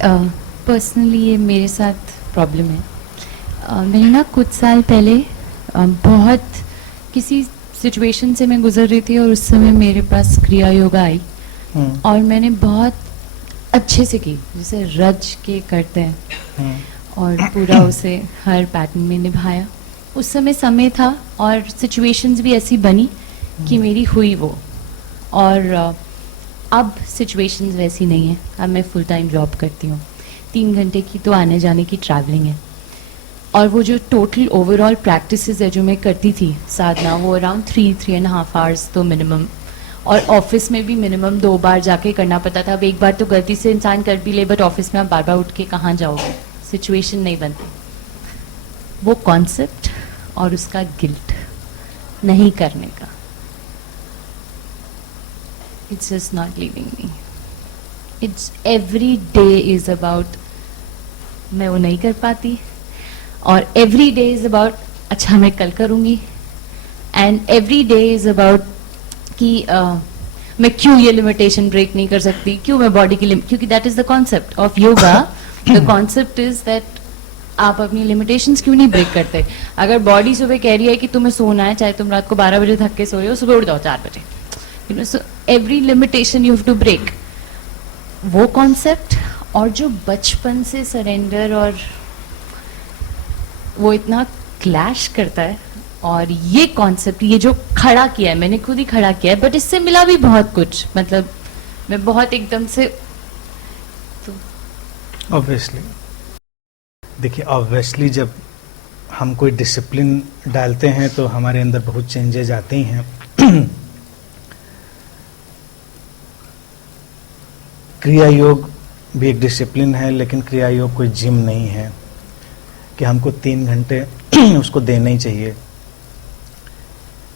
Personally ये मेरे साथ प्रॉब्लम है। मैंने ना कुछ साल पहले बहुत किसी सिचुएशन से मैं गुजर रही थी और उस समय मेरे पास क्रिया योगा आई और मैंने बहुत अच्छे से की, जैसे रज के करते हैं, और पूरा उसे हर पैटर्न में निभाया। उस समय था और सिचुएशंस भी ऐसी बनी कि मेरी हुई वो। और अब सिचुएशंस वैसी नहीं है। अब मैं फुल टाइम जॉब करती हूँ, 3 घंटे की तो आने जाने की ट्रैवलिंग है, और वो जो टोटल ओवरऑल प्रैक्टिसेस है जो मैं करती थी साधना, वो अराउंड 3-3.5 आवर्स तो मिनिमम, और ऑफिस में भी मिनिमम 2 बार जाके करना पड़ता था। अब एक बार तो गलती से इंसान कर भी ले, बट ऑफिस में आप बार बार उठ के कहाँ जाओगे, सिचुएशन नहीं बनती। वो कॉन्सेप्ट और उसका गिल्ट नहीं करने का, it's just not leaving me. It's every day is about मैं वो नहीं कर पाती, और एवरी डे इज अबाउट अच्छा मैं कल करूंगी, and every day is about कि मैं क्यों ये लिमिटेशन ब्रेक नहीं कर सकती, क्यों मैं बॉडी की क्योंकि that is the concept of yoga. The concept is that आप अपनी लिमिटेशंस क्यों नहीं ब्रेक करते। अगर बॉडी सुबह कह रही है कि तुम्हें सोना है, चाहे तुम रात को 12 बजे थक के सो रहे हो, सुबह उठ जाओ 4 बजे, you know. So every limitation you have to break. वो कॉन्सेप्ट और जो बचपन से सरेंडर, और वो इतना क्लैश करता है। और ये कॉन्सेप्ट, ये जो खड़ा किया है, मैंने खुद ही खड़ा किया है, बट इससे मिला भी बहुत कुछ। मतलब मैं बहुत एकदम से तो ऑब्वियसली देखिए, ऑब्वियसली जब हम कोई डिसिप्लिन डालते हैं तो हमारे अंदर बहुत चेंजेज आते ही हैं। क्रिया योग भी एक डिसिप्लिन है, लेकिन क्रिया योग कोई जिम नहीं है कि हमको 3 घंटे उसको देना ही चाहिए।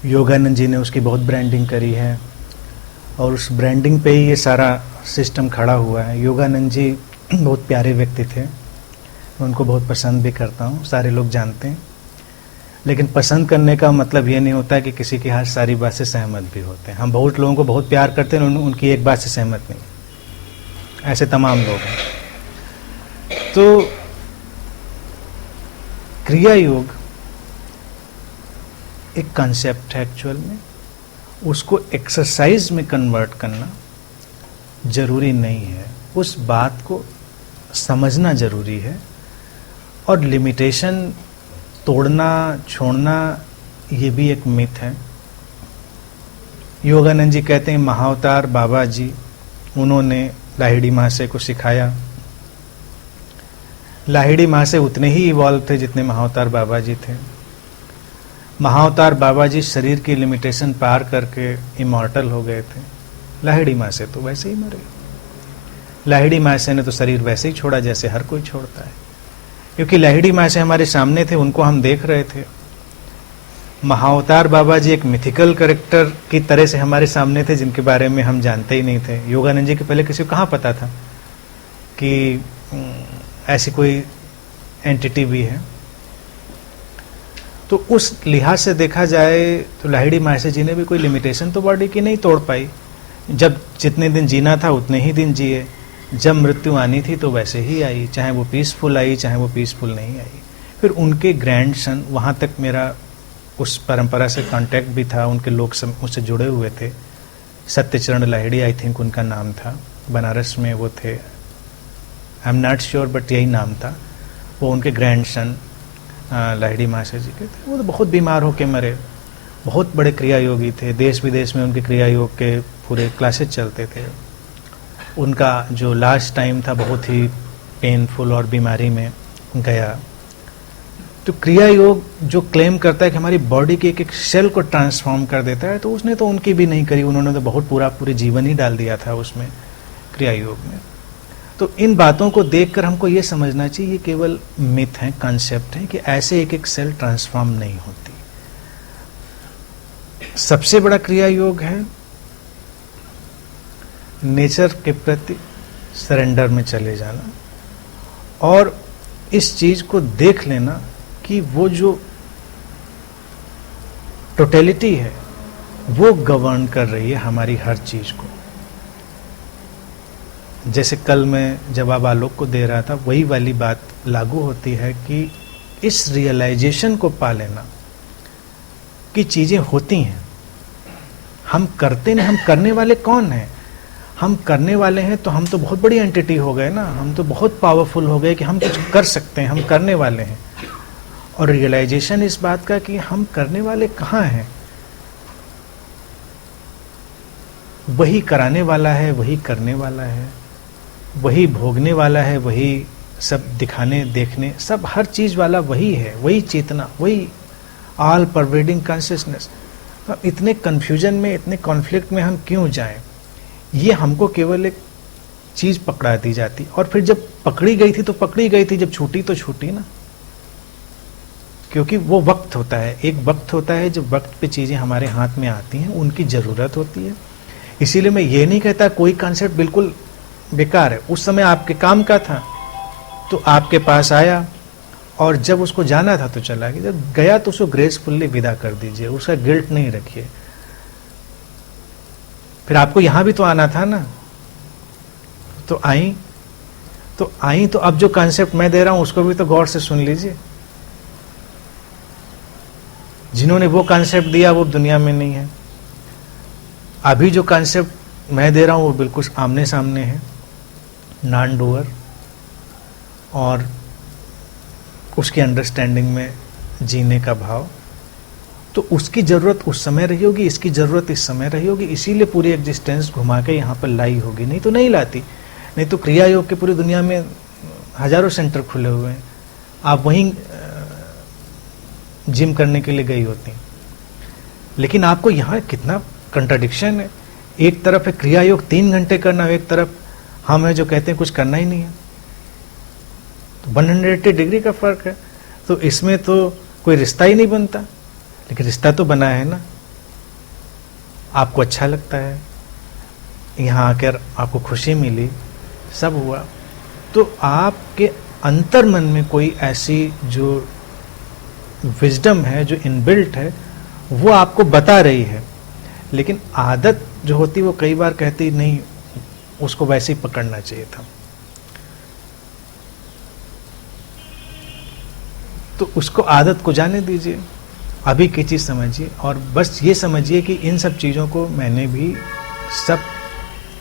योगानंद जी ने उसकी बहुत ब्रांडिंग करी है, और उस ब्रांडिंग पे ही ये सारा सिस्टम खड़ा हुआ है। योगानंद जी बहुत प्यारे व्यक्ति थे, मैं उनको बहुत पसंद भी करता हूँ, सारे लोग जानते हैं। लेकिन पसंद करने का मतलब ये नहीं होता है कि किसी की हर सारी बात से सहमत भी होते हैं। हम बहुत लोगों को बहुत प्यार करते हैं, उनकी एक बात से सहमत नहीं, ऐसे तमाम लोग हैं। तो क्रिया योग एक कंसेप्ट है एक्चुअल में, उसको एक्सरसाइज में कन्वर्ट करना जरूरी नहीं है। उस बात को समझना जरूरी है, और लिमिटेशन तोड़ना छोड़ना ये भी एक मिथ है। योगानंद जी कहते हैं महाअवतार बाबा जी, उन्होंने लाहिड़ी माँ से को सिखाया। लाहिड़ी माँ से उतने ही इवॉल्व थे जितने महाअवतार बाबा जी थे। महाअवतार बाबा जी शरीर की लिमिटेशन पार करके इमॉर्टल हो गए थे। लाहिड़ी माँ से तो वैसे ही मरे। लाहिड़ी माँ से ने तो शरीर वैसे ही छोड़ा जैसे हर कोई छोड़ता है, क्योंकि लाहिड़ी माँ से हमारे सामने थे, उनको हम देख रहे थे। महाअवतार बाबा जी एक मिथिकल कैरेक्टर की तरह से हमारे सामने थे, जिनके बारे में हम जानते ही नहीं थे। योगानंद जी के पहले किसी को कहाँ पता था कि ऐसी कोई एंटिटी भी है। तो उस लिहाज से देखा जाए तो लाहिड़ी मायसे जी ने भी कोई लिमिटेशन तो बॉडी की नहीं तोड़ पाई। जब जितने दिन जीना था उतने ही दिन जिए, जब मृत्यु आनी थी तो वैसे ही आई, चाहे वो पीसफुल आई चाहे वो पीसफुल नहीं आई। फिर उनके ग्रैंडसन, वहाँ तक मेरा उस परंपरा से कांटेक्ट भी था, उनके लोग सब उससे जुड़े हुए थे। सत्यचरण लाहिड़ी आई थिंक उनका नाम था, बनारस में वो थे, I am not sure but यही नाम था। वो उनके ग्रैंडसन लाहिड़ी माशा जी के थे। वो तो बहुत बीमार होके मरे, बहुत बड़े क्रिया योगी थे, देश विदेश में उनके क्रिया योग के पूरे क्लासेस चलते थे। उनका जो लास्ट टाइम था बहुत ही पेनफुल और बीमारी में गया। तो क्रिया योग जो क्लेम करता है कि हमारी बॉडी के एक एक सेल को ट्रांसफॉर्म कर देता है, तो उसने तो उनकी भी नहीं करी। उन्होंने तो बहुत पूरे जीवन ही डाल दिया था उसमें, क्रिया योग में। तो इन बातों को देखकर हमको ये समझना चाहिए, ये केवल मिथ है, कॉन्सेप्ट है कि ऐसे एक एक सेल ट्रांसफॉर्म नहीं होती। सबसे बड़ा क्रिया योग है नेचर के प्रति सरेंडर में चले जाना, और इस चीज को देख लेना कि वो जो टोटलिटी है वो गवर्न कर रही है हमारी हर चीज को। जैसे कल मैं जवाब आलोक को दे रहा था, वही वाली बात लागू होती है कि इस रियलाइजेशन को पा लेना कि चीज़ें होती हैं, हम करते नहीं, हम करने वाले कौन हैं? हम करने वाले हैं तो हम तो बहुत बड़ी एंटिटी हो गए ना, हम तो बहुत पावरफुल हो गए कि हम कुछ कर सकते हैं, हम करने वाले हैं। और रियलाइजेशन इस बात का कि हम करने वाले कहाँ हैं, वही कराने वाला है, वही करने वाला है, वही भोगने वाला है, वही सब दिखाने देखने, सब हर चीज़ वाला वही है, वही चेतना, वही ऑल परवेडिंग कॉन्शियसनेस। तो इतने कन्फ्यूजन में, इतने कॉन्फ्लिक्ट में हम क्यों जाएं? ये हमको केवल एक चीज़ पकड़ा दी जाती, और फिर जब पकड़ी गई थी तो पकड़ी गई थी, जब छूटी तो छूटी ना। क्योंकि वो वक्त होता है, एक वक्त होता है जब वक्त पे चीज़ें हमारे हाथ में आती हैं, उनकी ज़रूरत होती है। इसीलिए मैं ये नहीं कहता कोई कॉन्सेप्ट बिल्कुल बेकार है, उस समय आपके काम का था तो आपके पास आया, और जब उसको जाना था तो चला गया। जब गया तो उसको ग्रेसफुल्ली विदा कर दीजिए, उसका गिल्ट नहीं रखिए। फिर आपको यहां भी तो आना था ना, तो आई तो अब जो कॉन्सेप्ट मैं दे रहा हूं उसको भी तो गौर से सुन लीजिए। जिन्होंने वो कॉन्सेप्ट दिया वो दुनिया में नहीं है। अभी जो कॉन्सेप्ट मैं दे रहा हूं वो बिल्कुल आमने सामने है, नॉन डूअर, और उसकी अंडरस्टैंडिंग में जीने का भाव। तो उसकी ज़रूरत उस समय रही होगी, इसकी ज़रूरत इस समय रही होगी, इसीलिए पूरी एग्जिस्टेंस घुमा के यहाँ पर लाई होगी, नहीं तो नहीं लाती। नहीं तो क्रिया योग के पूरी दुनिया में हजारों सेंटर खुले हुए हैं, आप वहीं जिम करने के लिए गई होती। लेकिन आपको यहाँ कितना कंट्राडिक्शन है, एक तरफ है क्रिया योग 3 घंटे करना, एक तरफ हम है जो कहते हैं कुछ करना ही नहीं है। तो 180 डिग्री का फर्क है। तो इसमें तो कोई रिश्ता ही नहीं बनता, लेकिन रिश्ता तो बना है ना। आपको अच्छा लगता है, यहाँ आकर आपको खुशी मिली, सब हुआ, तो आपके अंतर मन में कोई ऐसी जो विजडम है, जो इनबिल्ट है, वो आपको बता रही है। लेकिन आदत जो होती वो कई बार कहती नहीं, उसको वैसे ही पकड़ना चाहिए था। तो उसको आदत को जाने दीजिए, अभी की चीज़ समझिए, और बस ये समझिए कि इन सब चीज़ों को मैंने भी सब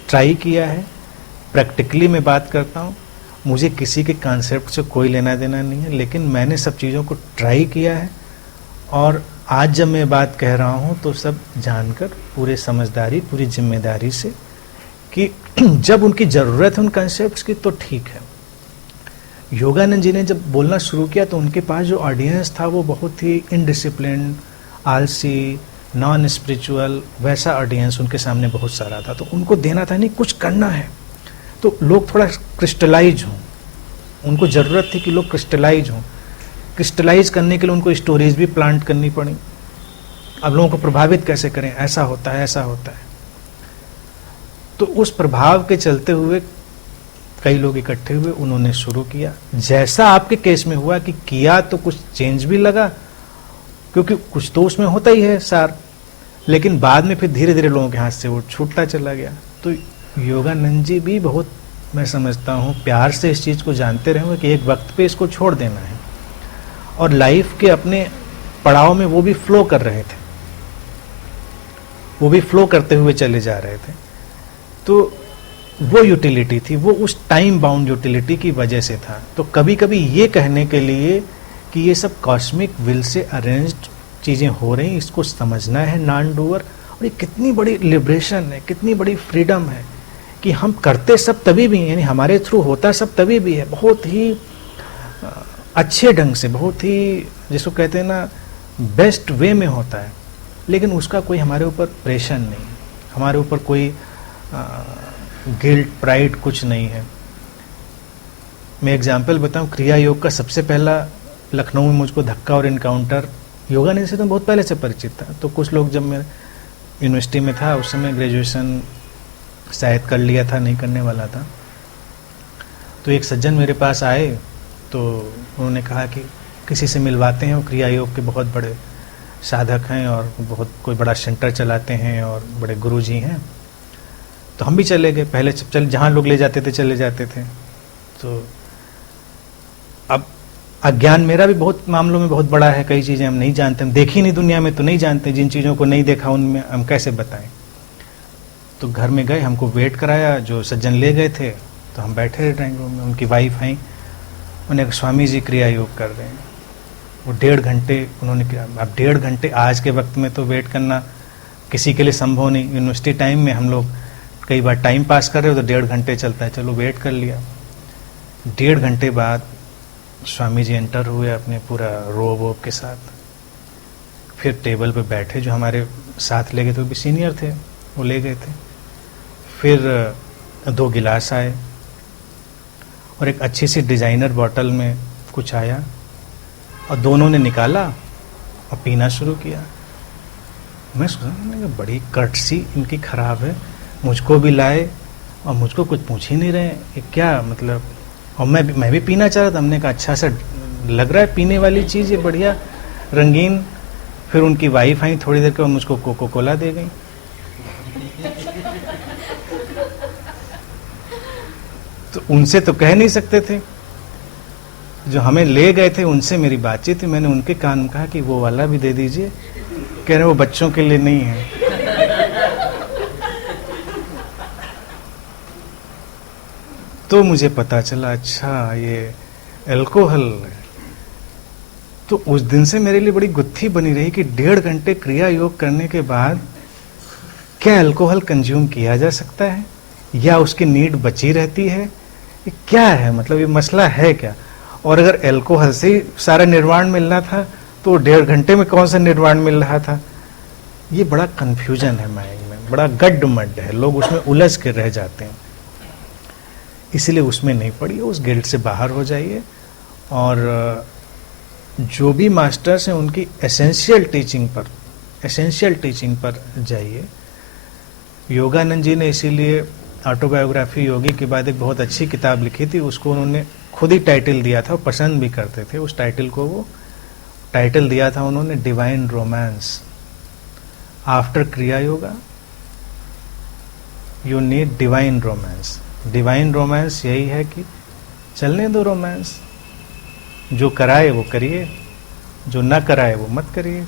ट्राई किया है। प्रैक्टिकली मैं बात करता हूँ, मुझे किसी के कॉन्सेप्ट से कोई लेना देना नहीं है, लेकिन मैंने सब चीज़ों को ट्राई किया है। और आज जब मैं बात कह रहा हूँ तो सब जानकर, पूरे समझदारी, पूरी जिम्मेदारी से, कि जब उनकी ज़रूरत है उन कॉन्सेप्ट्स की तो ठीक है। योगानंद जी ने जब बोलना शुरू किया तो उनके पास जो ऑडियंस था वो बहुत ही इनडिसिप्लिन, आलसी, नॉन स्पिरिचुअल, वैसा ऑडियंस उनके सामने बहुत सारा था। तो उनको देना था, नहीं कुछ करना है, तो लोग थोड़ा क्रिस्टलाइज हों। उनको ज़रूरत थी कि लोग क्रिस्टलाइज हों। क्रिस्टलाइज करने के लिए उनको स्टोरीज भी प्लांट करनी पड़ी। अब लोगों को प्रभावित कैसे करें, ऐसा होता है, ऐसा होता है। तो उस प्रभाव के चलते हुए कई लोग इकट्ठे हुए, उन्होंने शुरू किया। जैसा आपके केस में हुआ कि किया तो कुछ चेंज भी लगा, क्योंकि कुछ तो उसमें होता ही है सार, लेकिन बाद में फिर धीरे धीरे लोगों के हाथ से वो छूटता चला गया। तो योगानंद जी भी बहुत, मैं समझता हूँ, प्यार से इस चीज़ को जानते रहे कि एक वक्त पे इसको छोड़ देना है, और लाइफ के अपने पड़ाव में वो भी फ्लो कर रहे थे, वो भी फ्लो करते हुए चले जा रहे थे। तो वो यूटिलिटी थी, वो उस टाइम बाउंड यूटिलिटी की वजह से था। तो कभी कभी ये कहने के लिए कि ये सब कॉस्मिक विल से अरेंज्ड चीज़ें हो रही, इसको समझना है नॉन डूअर। और ये कितनी बड़ी लिबरेशन है, कितनी बड़ी फ्रीडम है कि हम करते सब तभी भी, यानी हमारे थ्रू होता सब तभी भी है, बहुत ही अच्छे ढंग से, बहुत ही जिसको कहते हैं ना बेस्ट वे में होता है, लेकिन उसका कोई हमारे ऊपर प्रेशर नहीं, हमारे ऊपर कोई गिल्ट, प्राइड कुछ नहीं है। मैं एग्जाम्पल बताऊं, क्रिया योग का सबसे पहला लखनऊ में मुझको धक्का और इनकाउंटर योगानंद से तो बहुत पहले से परिचित था। तो कुछ लोग, जब मैं यूनिवर्सिटी में था उस समय ग्रेजुएशन शायद कर लिया था, नहीं करने वाला था, तो एक सज्जन मेरे पास आए, तो उन्होंने कहा कि किसी से मिलवाते हैं, वो क्रिया योग के बहुत बड़े साधक हैं और बहुत कोई बड़ा सेंटर चलाते हैं और बड़े गुरुजी हैं। तो हम भी चले गए, पहले चल जहाँ लोग ले जाते थे चले जाते थे। तो अब अज्ञान मेरा भी बहुत मामलों में बहुत बड़ा है, कई चीज़ें हम नहीं जानते, हम देखी नहीं दुनिया में तो नहीं जानते, जिन चीज़ों को नहीं देखा उनमें हम कैसे बताएं। तो घर में गए, हमको वेट कराया, जो सज्जन ले गए थे, तो हम बैठे रहे ड्राइंग रूम में। उनकी वाइफ आई, उन्हें कहा, स्वामी जी क्रिया योग कर रहे हैं। वो 1.5 घंटे उन्होंने किया। अब 1.5 घंटे आज के वक्त में तो वेट करना किसी के लिए संभव नहीं। यूनिवर्सिटी टाइम में हम लोग कई बार टाइम पास कर रहे हो तो 1.5 घंटे चलता है, चलो वेट कर लिया। 1.5 घंटे बाद स्वामी जी एंटर हुए अपने पूरा रोब वोब के साथ, फिर टेबल पे बैठे, जो हमारे साथ ले गए थे वो भी सीनियर थे, वो ले गए थे। फिर 2 गिलास आए और एक अच्छी सी डिज़ाइनर बॉटल में कुछ आया और दोनों ने निकाला और पीना शुरू किया। मैं सोचा, मैंने कहा बड़ी कर्टसी इनकी ख़राब है, मुझको भी लाए और मुझको कुछ पूछ ही नहीं रहे, ये क्या मतलब। और मैं भी पीना चाह रहा था, हमने कहा अच्छा सा लग रहा है पीने वाली चीज़, ये बढ़िया रंगीन। फिर उनकी वाइफ आई थोड़ी देर के बाद, मुझको कोको कोला दे गई। तो उनसे तो कह नहीं सकते थे, जो हमें ले गए थे उनसे मेरी बातचीत थी, मैंने उनके कान में कहा कि वो वाला भी दे दीजिए। कह रहे वो बच्चों के लिए नहीं है। तो मुझे पता चला अच्छा ये अल्कोहल है। तो उस दिन से मेरे लिए बड़ी गुत्थी बनी रही कि 1.5 घंटे क्रिया योग करने के बाद क्या अल्कोहल कंज्यूम किया जा सकता है या उसकी नीड बची रहती है, ये क्या है, मतलब ये मसला है क्या। और अगर अल्कोहल से ही सारा निर्वाण मिलना था तो 1.5 घंटे में कौन सा निर्वाण मिल रहा था। ये बड़ा कंफ्यूजन है माइंड में, बड़ा गड्ड-मड्ड है, लोग उसमें उलझ के रह जाते हैं। इसलिए उसमें नहीं पड़िए, उस गिल्ट से बाहर हो जाइए और जो भी मास्टर्स हैं उनकी एसेंशियल टीचिंग पर जाइए। योगानंद जी ने इसीलिए ऑटोबायोग्राफी योगी के बाद एक बहुत अच्छी किताब लिखी थी, उसको उन्होंने खुद ही टाइटल दिया था, पसंद भी करते थे उस टाइटल को। वो टाइटल दिया था उन्होंने डिवाइन रोमांस। आफ्टर क्रिया yoga you need divine romance. Divine romance यही है कि चलने दो रोमांस, जो कराए वो करिए, जो ना कराए वो मत करिए।